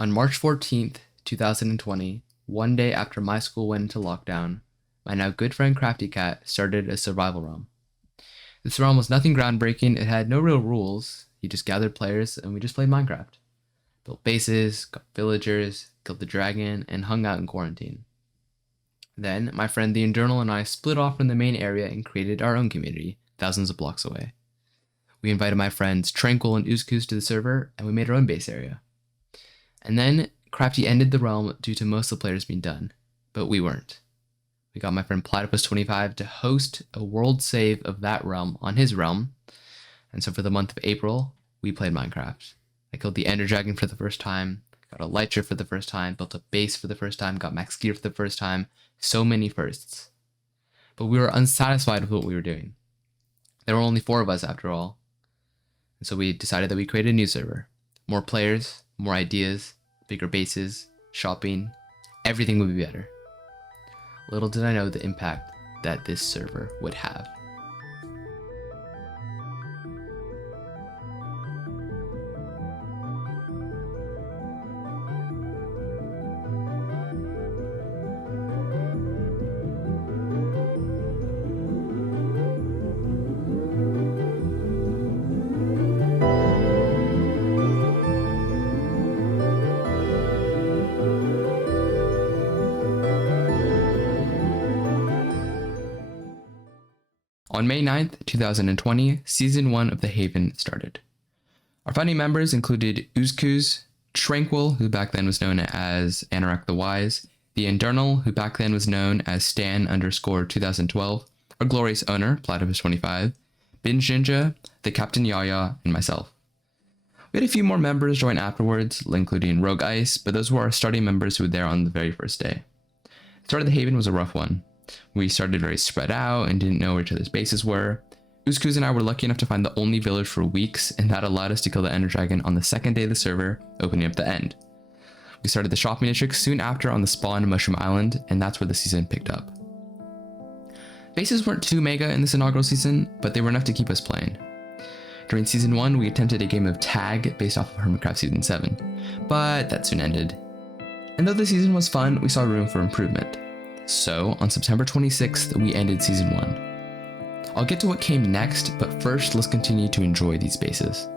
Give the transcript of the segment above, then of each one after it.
On March 14th, 2020, one day after my school went into lockdown, my now good friend CraftyCat started a survival realm. This realm was nothing groundbreaking, it had no real rules, he just gathered players and we just played Minecraft. Built bases, got villagers, killed the dragon, and hung out in quarantine. Then, my friend the Internal and I split off from the main area and created our own community, thousands of blocks away. We invited my friends Tranquil and Uzkuz to the server, and we made our own base area. And then, Crafty ended the realm due to most of the players being done, but we weren't. We got my friend Platypus25 to host a world save of that realm on his realm, and so for the month of April, we played Minecraft. I killed the Ender Dragon for the first time, got a Elytra for the first time, built a base for the first time, got max gear for the first time, so many firsts. But we were unsatisfied with what we were doing. There were only 4 of us after all, and so we decided that we created a new server. More players, more ideas, bigger bases, shopping, everything would be better. Little did I know the impact that this server would have. On May 9th, 2020, Season 1 of The Haven started. Our founding members included Uzkuz, Tranquil, who back then was known as Anorak the Wise, the Internal, who back then was known as Stan_2012, our glorious owner, Platypus25, Binge Ninja, the Captain Yaya, and myself. We had a few more members join afterwards, including ROGUEICE, but those were our starting members who were there on the very first day. The start of The Haven was a rough one. We started very spread out and didn't know where each other's bases were. Uzkuz and I were lucky enough to find the only village for weeks, and that allowed us to kill the Ender Dragon on the second day of the server, opening up the end. We started the shopping district soon after on the spawn Mushroom Island, and that's where the season picked up. Bases weren't too mega in this inaugural season, but they were enough to keep us playing. During Season 1, we attempted a game of tag based off of Hermitcraft Season 7, but that soon ended. And though the season was fun, we saw room for improvement. So, on September 26th, we ended Season 1. I'll get to what came next, but first let's continue to enjoy these bases.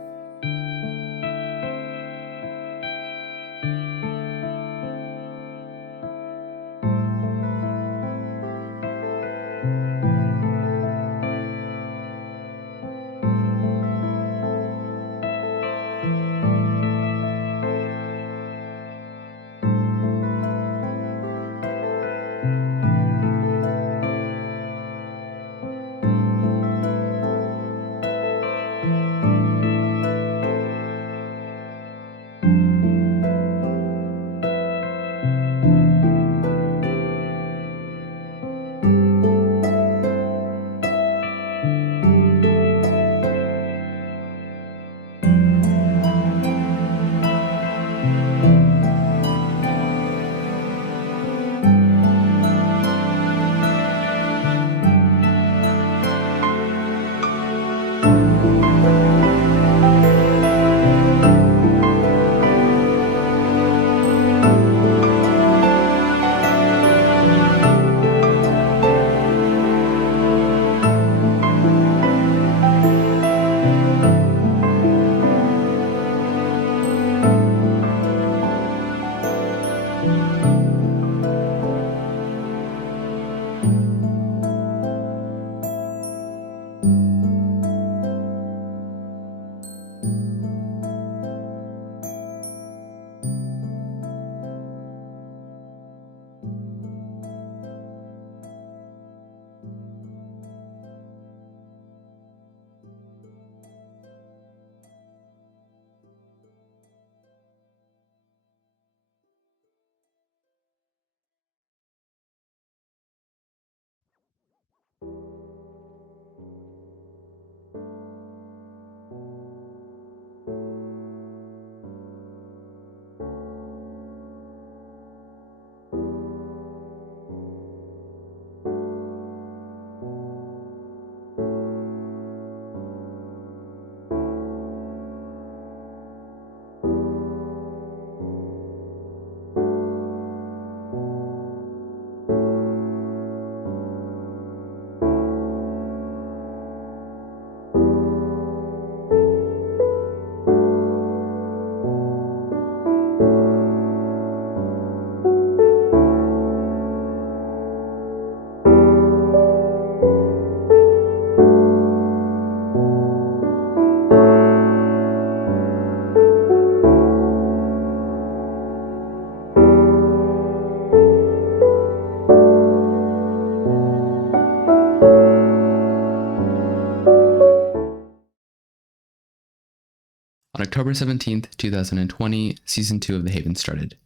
October 17th, 2020, Season 2 of The Haven started.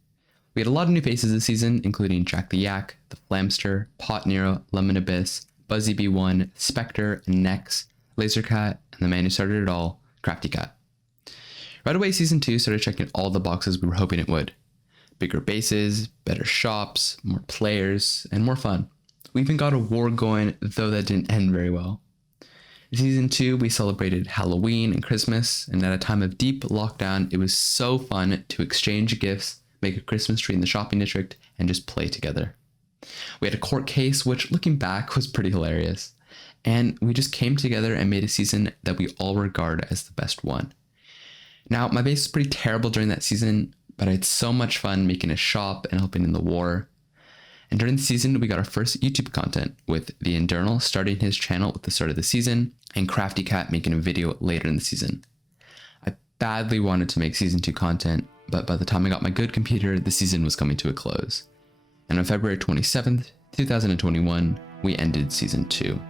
We had a lot of new faces this season, including Jack the Yak, the Flamster, Pot Nero, LEMONABYSS, Buzzy B1, Spectre, and Nex, LASERCAT, and the man who started it all, Crafty Cat. Right away, Season 2 started checking all the boxes we were hoping it would. Bigger bases, better shops, more players, and more fun. We even got a war going, though that didn't end very well. In Season 2, we celebrated Halloween and Christmas, and at a time of deep lockdown, it was so fun to exchange gifts, make a Christmas tree in the shopping district, and just play together. We had a court case, which looking back was pretty hilarious. And we just came together and made a season that we all regard as the best one. Now, my base was pretty terrible during that season, but I had so much fun making a shop and helping in the war. And during the season, we got our first YouTube content, with the Internal starting his channel at the start of the season, and Crafty Cat making a video later in the season. I badly wanted to make Season 2 content, but by the time I got my good computer, the season was coming to a close. And on February 27th, 2021, we ended Season 2.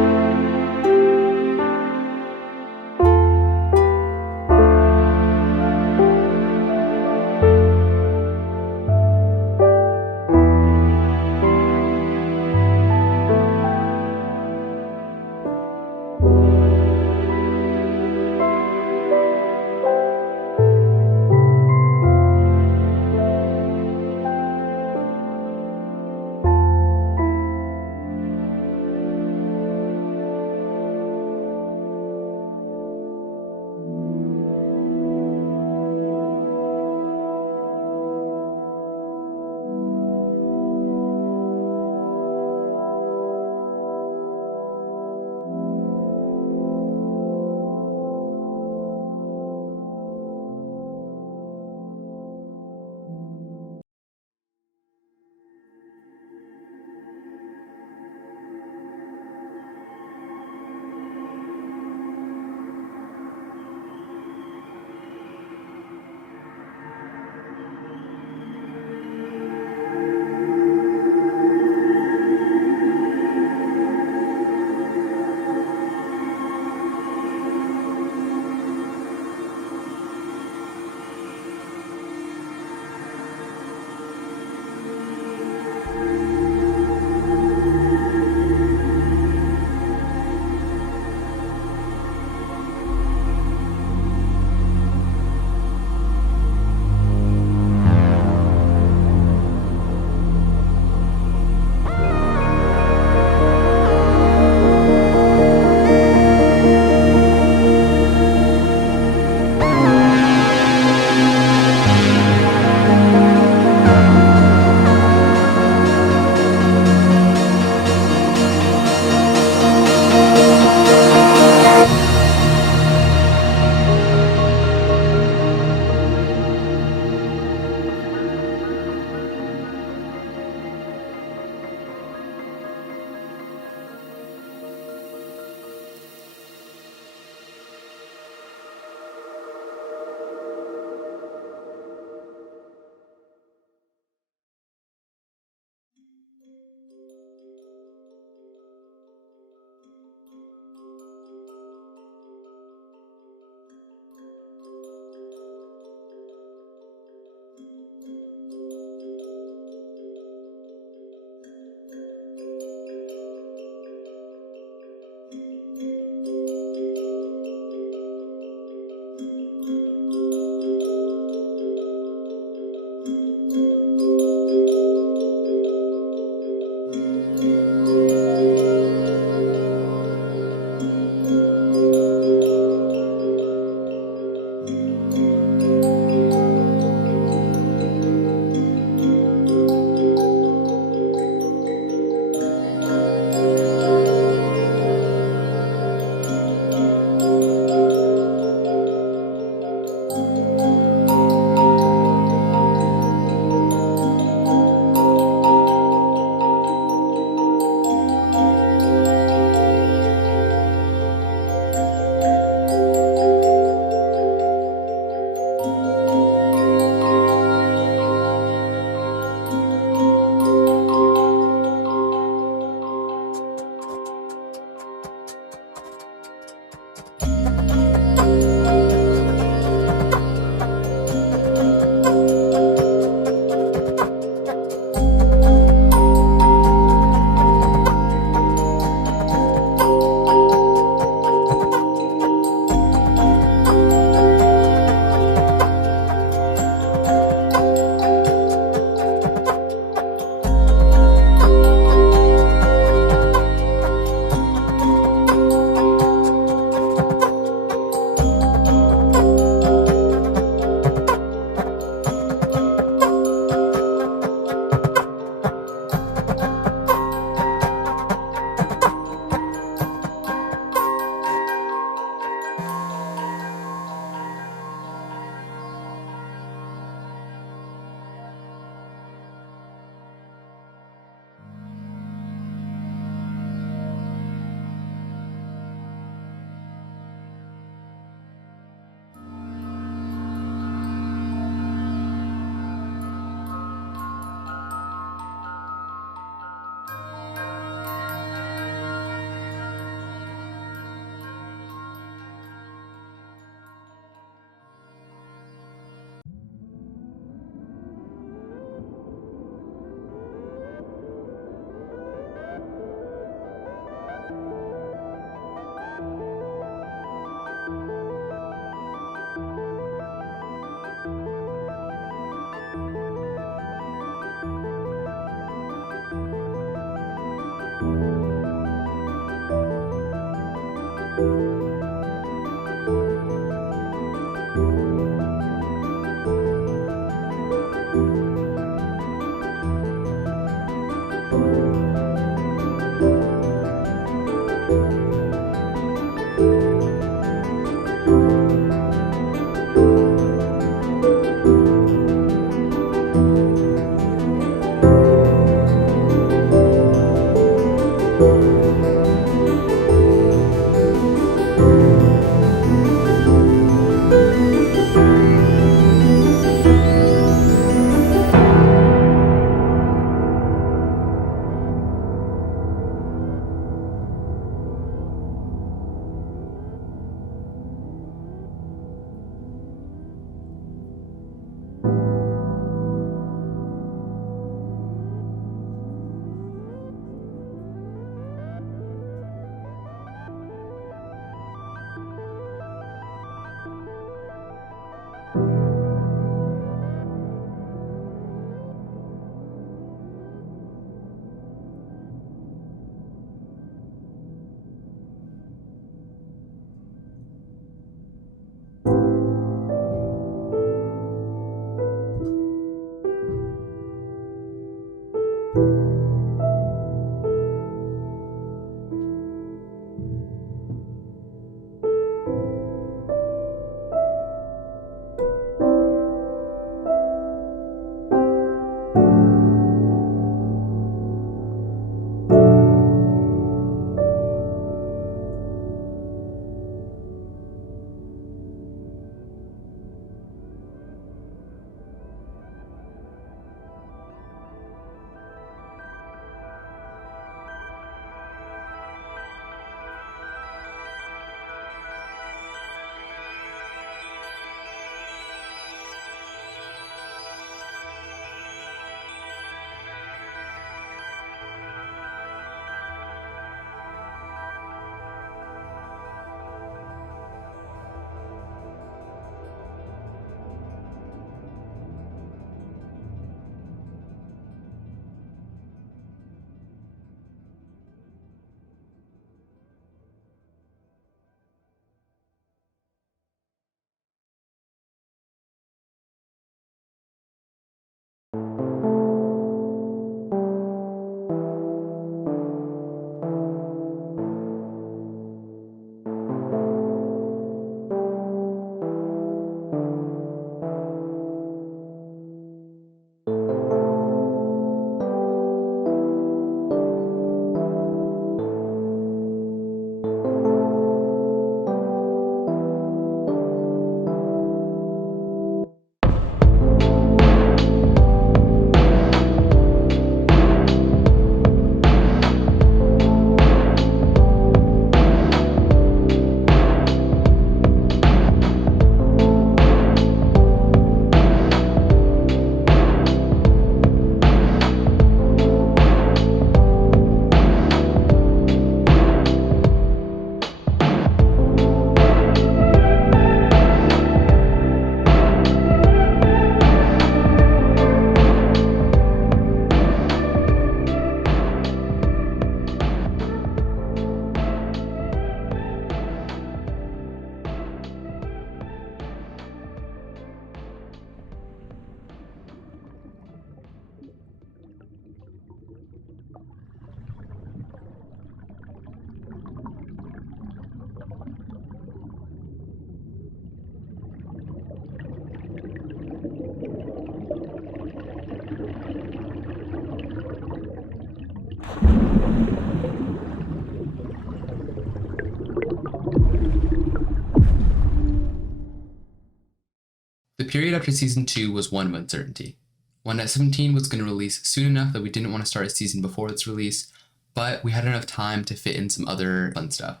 The period after Season 2 was one of uncertainty. One that 17 was going to release soon enough that we didn't want to start a season before its release, but we had enough time to fit in some other fun stuff.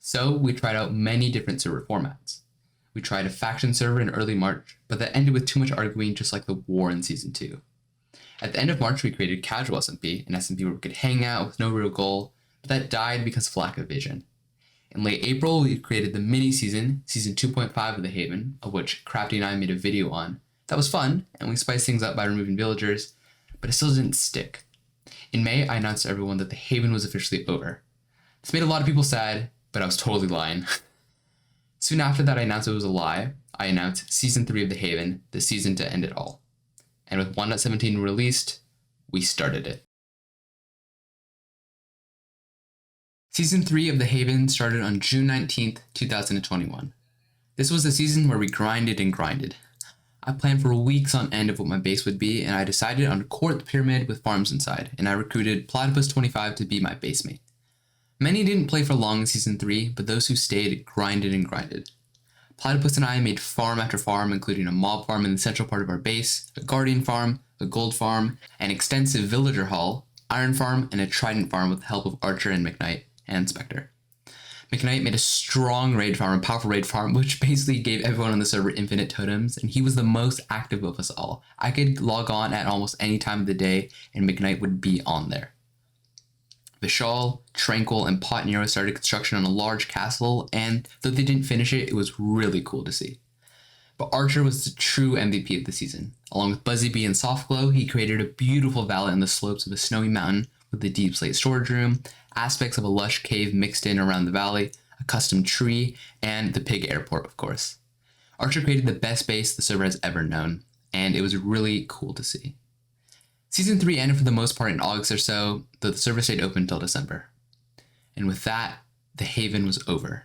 So we tried out many different server formats. We tried a faction server in early March, but that ended with too much arguing, just like the war in Season 2. At the end of March, we created Casual SMP, an SMP where we could hang out with no real goal, but that died because of lack of vision. In late April, we created the mini-season, Season 2.5 of The Haven, of which Crafty and I made a video on. That was fun, and we spiced things up by removing villagers, but it still didn't stick. In May, I announced to everyone that The Haven was officially over. This made a lot of people sad, but I was totally lying. Soon after that I announced it was a lie, I announced Season 3 of The Haven, the season to end it all. And with 1.17 released, we started it. Season 3 of The Haven started on June 19th, 2021. This was the season where we grinded and grinded. I planned for weeks on end of what my base would be, and I decided on a court pyramid with farms inside, and I recruited Platypus 25 to be my base mate. Many didn't play for long in Season 3, but those who stayed grinded and grinded. Platypus and I made farm after farm, including a mob farm in the central part of our base, a guardian farm, a gold farm, an extensive villager hall, iron farm, and a trident farm with the help of Archer and McKnight and Spectre. McKnight made a strong raid farm, a powerful raid farm, which basically gave everyone on the server infinite totems, and he was the most active of us all. I could log on at almost any time of the day, and McKnight would be on there. Vishal, Tranquil, and Pot Nero started construction on a large castle, and though they didn't finish it, it was really cool to see. But Archer was the true MVP of the season. Along with Buzzy Bee and Softglow, he created a beautiful valley on the slopes of a snowy mountain with a deep slate storage room, aspects of a lush cave mixed in around the valley, a custom tree, and the pig airport, of course. Archer created the best base the server has ever known, and it was really cool to see. Season 3 ended for the most part in August or so, though the server stayed open until December. And with that, the Haven was over.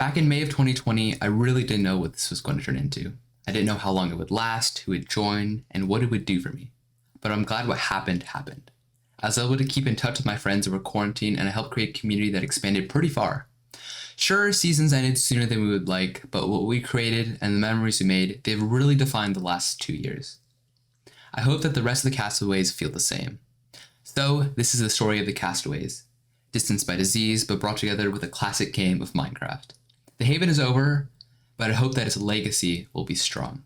Back in May of 2020, I really didn't know what this was going to turn into. I didn't know how long it would last, who would join, and what it would do for me. But I'm glad what happened happened. I was able to keep in touch with my friends over quarantine, and I helped create a community that expanded pretty far. Sure, seasons ended sooner than we would like, but what we created and the memories we made, they've really defined the last 2 years. I hope that the rest of the Castaways feel the same. So, this is the story of the Castaways. Distanced by disease, but brought together with a classic game of Minecraft. The Haven is over, but I hope that its legacy will be strong.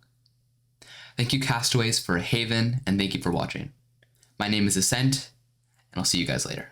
Thank you, Castaways, for a Haven, and thank you for watching. My name is Ascent, and I'll see you guys later.